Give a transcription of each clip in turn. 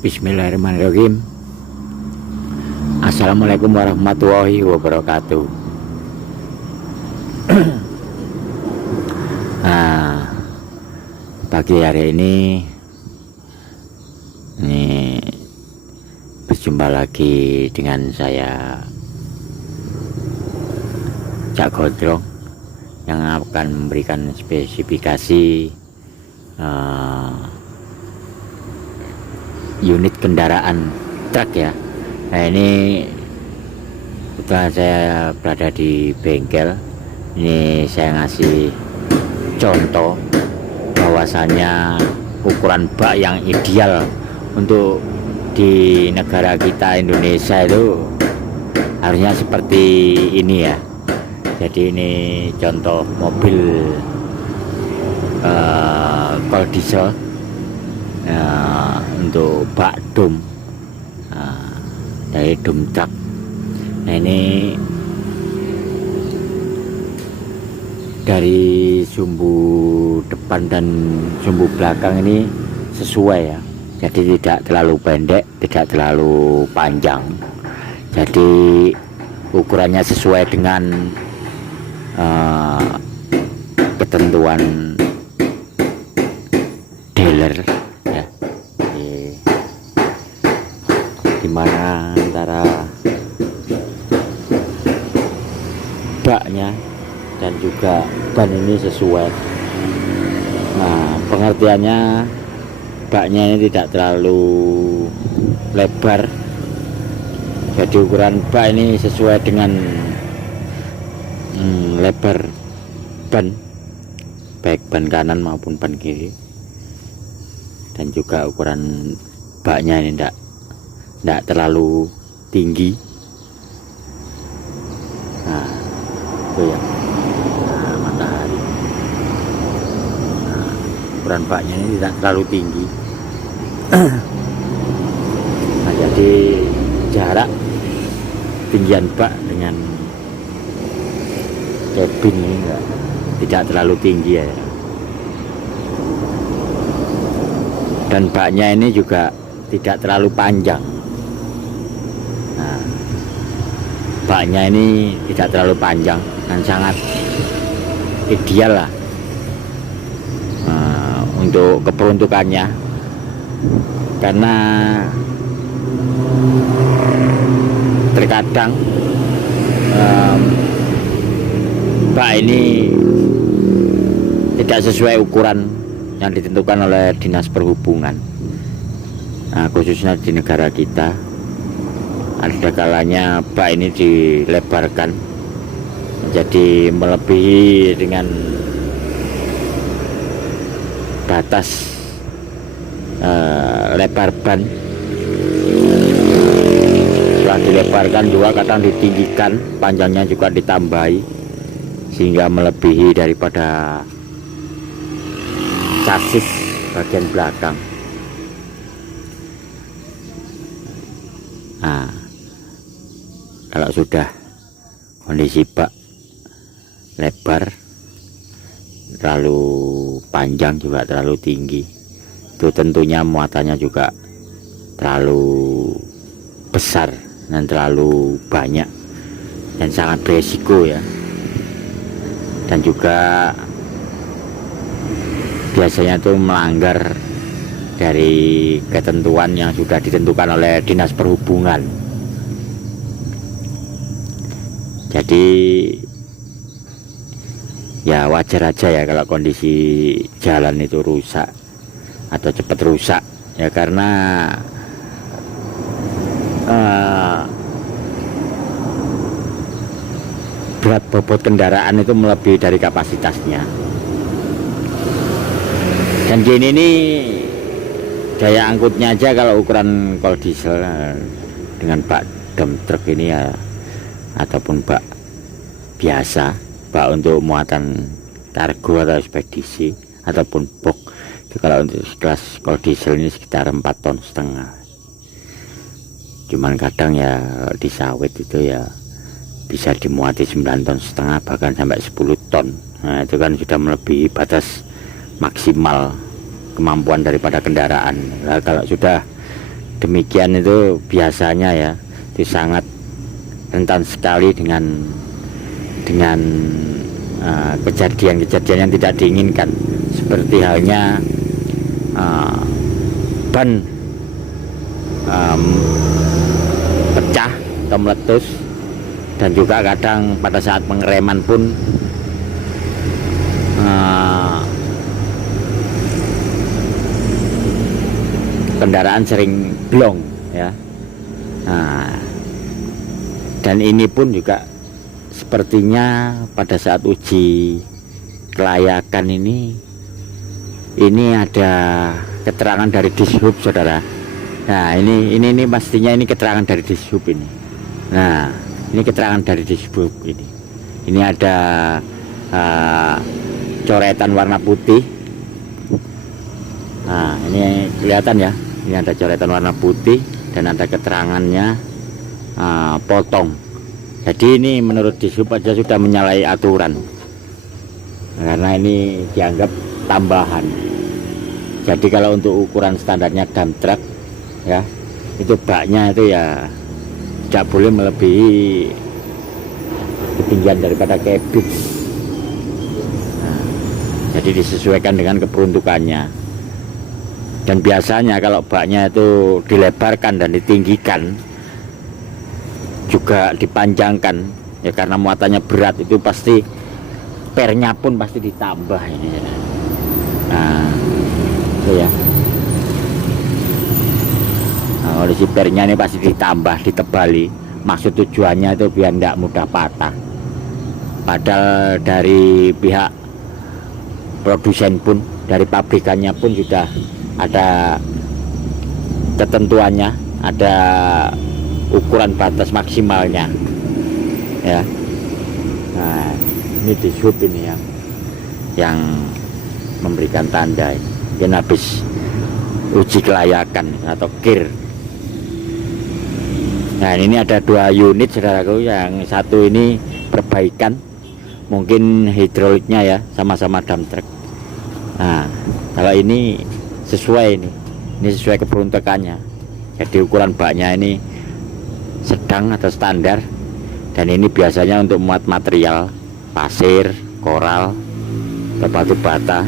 Bismillahirrahmanirrahim. Assalamualaikum warahmatullahi wabarakatuh. Nah, pagi hari ini berjumpa lagi dengan saya, Cak Gondrong, yang akan memberikan spesifikasi unit kendaraan truk ya. Nah, ini setelah saya berada di bengkel, ini saya ngasih contoh bahwasanya ukuran bak yang ideal untuk di negara kita Indonesia itu harusnya seperti ini ya. Jadi ini contoh mobil kol diesel untuk bak dom dari dom truk. Nah, ini dari sumbu depan dan sumbu belakang ini sesuai ya, jadi tidak terlalu pendek, tidak terlalu panjang, jadi ukurannya sesuai dengan ketentuan dealer ya, dimana antara baknya dan juga ban ini sesuai. Nah, pengertiannya, baknya ini tidak terlalu lebar, jadi ukuran bak ini sesuai dengan lebar ban, baik ban kanan maupun ban kiri. Dan juga ukuran baknya ini tidak terlalu tinggi. Nah, itu ya. Nah, matahari. Nah, ukuran baknya ini tidak terlalu tinggi. Nah, jadi jarak tinggian bak dengan cabin ini tidak terlalu tinggi ya. Dan baknya ini juga tidak terlalu panjang. Nah, baknya ini tidak terlalu panjang dan sangat ideal lah untuk keperuntukannya, karena terkadang bak ini tidak sesuai ukuran yang ditentukan oleh Dinas Perhubungan. Nah, khususnya di negara kita, ada kalanya bak ini dilebarkan menjadi melebihi dengan batas lebar ban. Setelah dilebarkan juga kadang ditinggikan, panjangnya juga ditambahi sehingga melebihi daripada chassis bagian belakang. Nah, kalau sudah kondisi bak lebar, terlalu panjang juga terlalu tinggi, itu tentunya muatannya juga terlalu besar dan terlalu banyak dan sangat beresiko ya. Dan juga biasanya itu melanggar dari ketentuan yang sudah ditentukan oleh Dinas Perhubungan. Jadi ya wajar aja ya kalau kondisi jalan itu rusak atau cepat rusak ya, karena berat bobot kendaraan itu melebihi dari kapasitasnya. Dan gini nih, daya angkutnya aja kalau ukuran kol diesel dengan bak dom truk ini ya, ataupun bak biasa, bak untuk muatan kargo atau ekspedisi ataupun box, itu kalau untuk kelas kol diesel ini sekitar 4,5 ton. Cuman kadang ya di sawit itu ya bisa dimuati 9,5 ton, bahkan sampai 10 ton. Nah, itu kan sudah melebihi batas maksimal kemampuan daripada kendaraan. Nah, kalau sudah demikian itu biasanya ya itu sangat rentan sekali dengan kejadian-kejadian yang tidak diinginkan, seperti halnya ban pecah atau meletus, dan juga kadang pada saat pengereman pun kendaraan sering blong ya. Dan ini pun juga sepertinya pada saat uji kelayakan ini ada keterangan dari Dishub, saudara. Nah ini pastinya ini keterangan dari Dishub ini. Nah ini keterangan dari Dishub ini. Ini ada coretan warna putih. Nah ini kelihatan ya. Ini ada coretan warna putih dan ada keterangannya potong. Jadi ini menurut Dishub aja sudah menyalahi aturan, karena ini dianggap tambahan. Jadi kalau untuk ukuran standarnya dump truck ya, itu baknya itu ya tidak boleh melebihi ketinggian daripada cabin. Nah, jadi disesuaikan dengan keperuntukannya. Dan biasanya kalau baknya itu dilebarkan dan ditinggikan, juga dipanjangkan ya, karena muatannya berat, itu pasti pernya pun pasti ditambah ini ya. Nah itu ya, nah, oleh si pernya ini pasti ditambah, ditebali. Maksud tujuannya itu biar tidak mudah patah. Padahal dari pihak produsen pun, dari pabrikannya pun sudah ada ketentuannya, ada ukuran batas maksimalnya ya. Nah ini Dishub ini yang memberikan tanda ini habis uji kelayakan atau KIR. Nah ini ada 2 unit, saudaraku. Yang satu ini perbaikan, mungkin hidroliknya ya, sama-sama dump truck. Nah kalau ini sesuai, ini sesuai keperuntukannya. Jadi ukuran baknya ini sedang atau standar, dan ini biasanya untuk muat material pasir, koral, atau batu bata.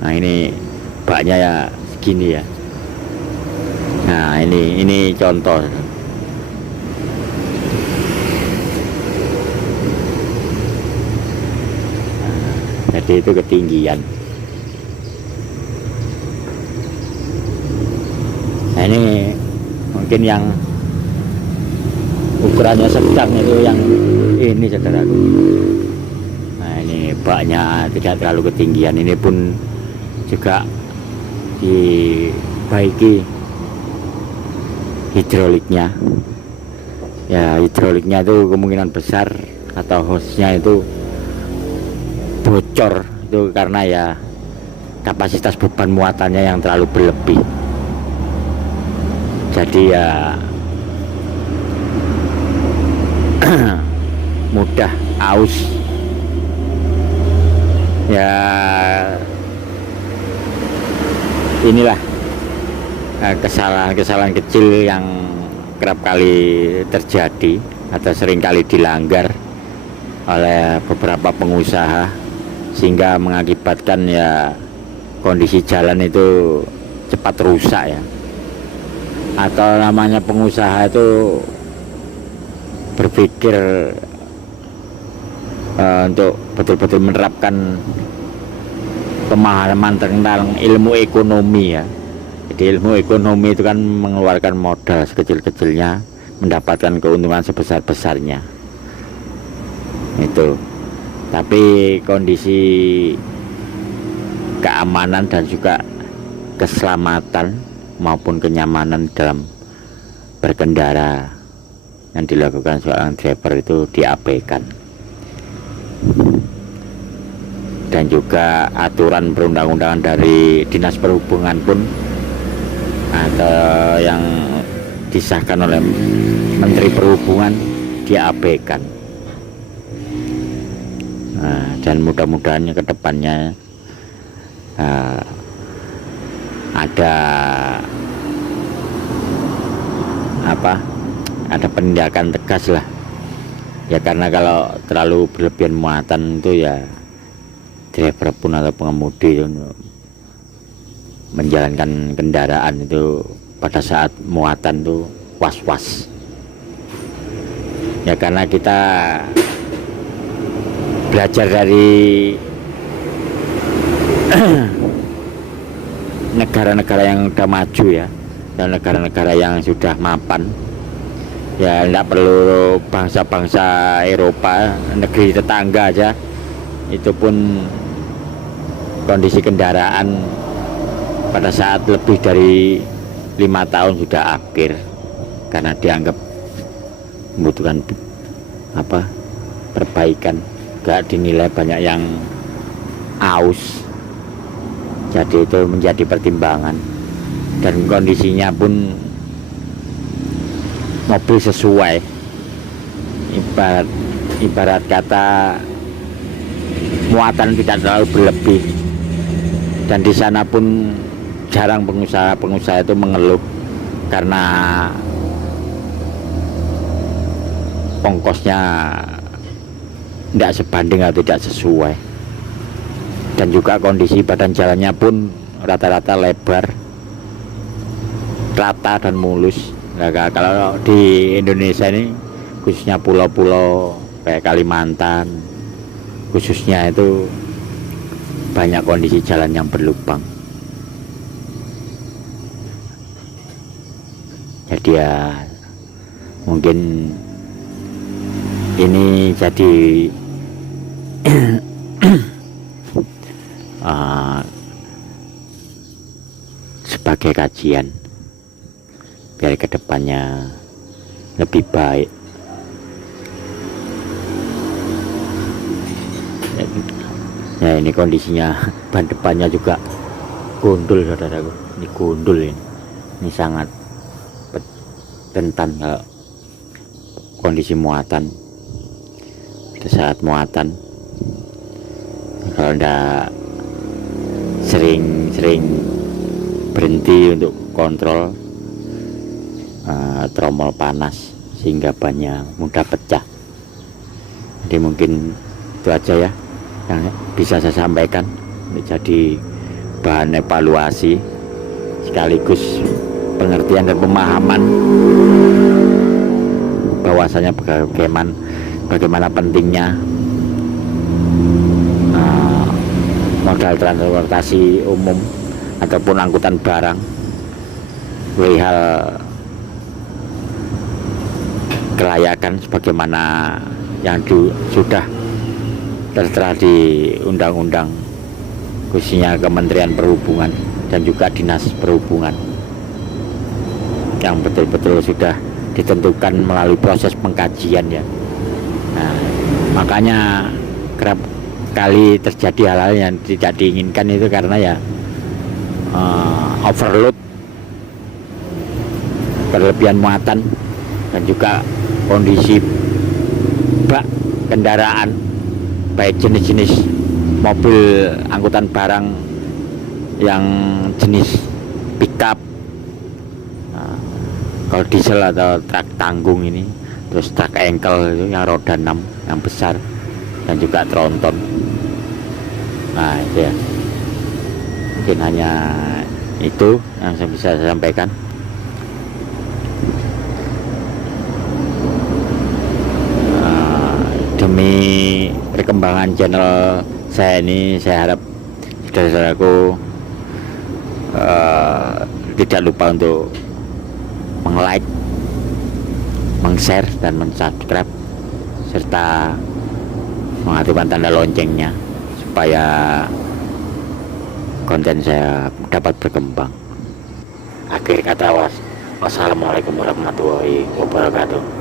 Nah ini baknya ya segini ya. Nah ini contoh. Nah, jadi itu ketinggian. Nah ini mungkin yang ukurannya sedang itu yang ini, saudaraku. Nah ini baknya tidak terlalu ketinggian. Ini pun juga dibaiki hidroliknya ya. Hidroliknya itu kemungkinan besar atau hostnya itu bocor, itu karena ya kapasitas beban muatannya yang terlalu berlebih. Jadi ya mudah aus ya. Inilah kesalahan-kesalahan kecil yang kerap kali terjadi atau sering kali dilanggar oleh beberapa pengusaha, sehingga mengakibatkan ya kondisi jalan itu cepat rusak ya. Atau namanya pengusaha itu berpikir untuk betul-betul menerapkan pemahaman tentang ilmu ekonomi ya. Jadi ilmu ekonomi itu kan mengeluarkan modal sekecil-kecilnya, mendapatkan keuntungan sebesar-besarnya itu. Tapi kondisi keamanan dan juga keselamatan maupun kenyamanan dalam berkendara yang dilakukan seorang driver itu diabaikan. Dan juga aturan perundang-undangan dari Dinas Perhubungan pun atau yang disahkan oleh Menteri Perhubungan diabaikan. Nah, dan mudah-mudahan ke depannya ada ada penindakan tegas lah ya, karena kalau terlalu berlebihan muatan itu ya driver pun atau pengemudi itu menjalankan kendaraan itu pada saat muatan itu was-was ya, karena kita belajar dari negara-negara yang udah maju ya, dan negara-negara yang sudah mapan ya, tidak perlu bangsa-bangsa Eropa, negeri tetangga aja itu pun kondisi kendaraan pada saat lebih dari 5 tahun sudah akhir karena dianggap membutuhkan perbaikan, gak dinilai banyak yang aus, jadi itu menjadi pertimbangan. Dan kondisinya pun mobil sesuai, ibarat kata muatan tidak terlalu berlebih, dan di sana pun jarang pengusaha itu mengeluh karena ongkosnya tidak sebanding atau tidak sesuai, dan juga kondisi badan jalannya pun rata-rata lebar, rata dan mulus. Nah, kalau di Indonesia ini khususnya pulau-pulau kayak Kalimantan khususnya itu banyak kondisi jalan yang berlubang. Jadi ya mungkin ini jadi sebagai kajian biar kedepannya lebih baik. Ya ini kondisinya ban depannya juga gundul saudaraku, ini gundul ini sangat rentan kalau kondisi muatan. Pada saat muatan kalau ndak sering berhenti untuk kontrol tromol panas sehingga bannya mudah pecah. Jadi mungkin itu aja ya yang bisa saya sampaikan, jadi bahan evaluasi sekaligus pengertian dan pemahaman bahwasanya bagaimana pentingnya modal transportasi umum ataupun angkutan barang perihal kelayakan sebagaimana yang sudah tertera di undang-undang khususnya Kementerian Perhubungan dan juga Dinas Perhubungan yang betul-betul sudah ditentukan melalui proses pengkajian ya. Nah, makanya kerap kali terjadi hal-hal yang tidak diinginkan itu karena ya overload, berlebihan muatan, dan juga kondisi bak kendaraan baik jenis-jenis mobil angkutan barang yang jenis pickup, kalau diesel atau truk tanggung ini, terus truk engkel itu yang roda 6 yang besar, dan juga tronton. Nah itu ya, mungkin hanya itu yang saya bisa sampaikan. Demi perkembangan channel saya ini, saya harap saudara-saudaraku tidak lupa untuk meng-like, meng-share, dan men-subscribe serta mengaktifkan tanda loncengnya supaya konten saya dapat berkembang. Akhir kata, wassalamualaikum warahmatullahi wabarakatuh.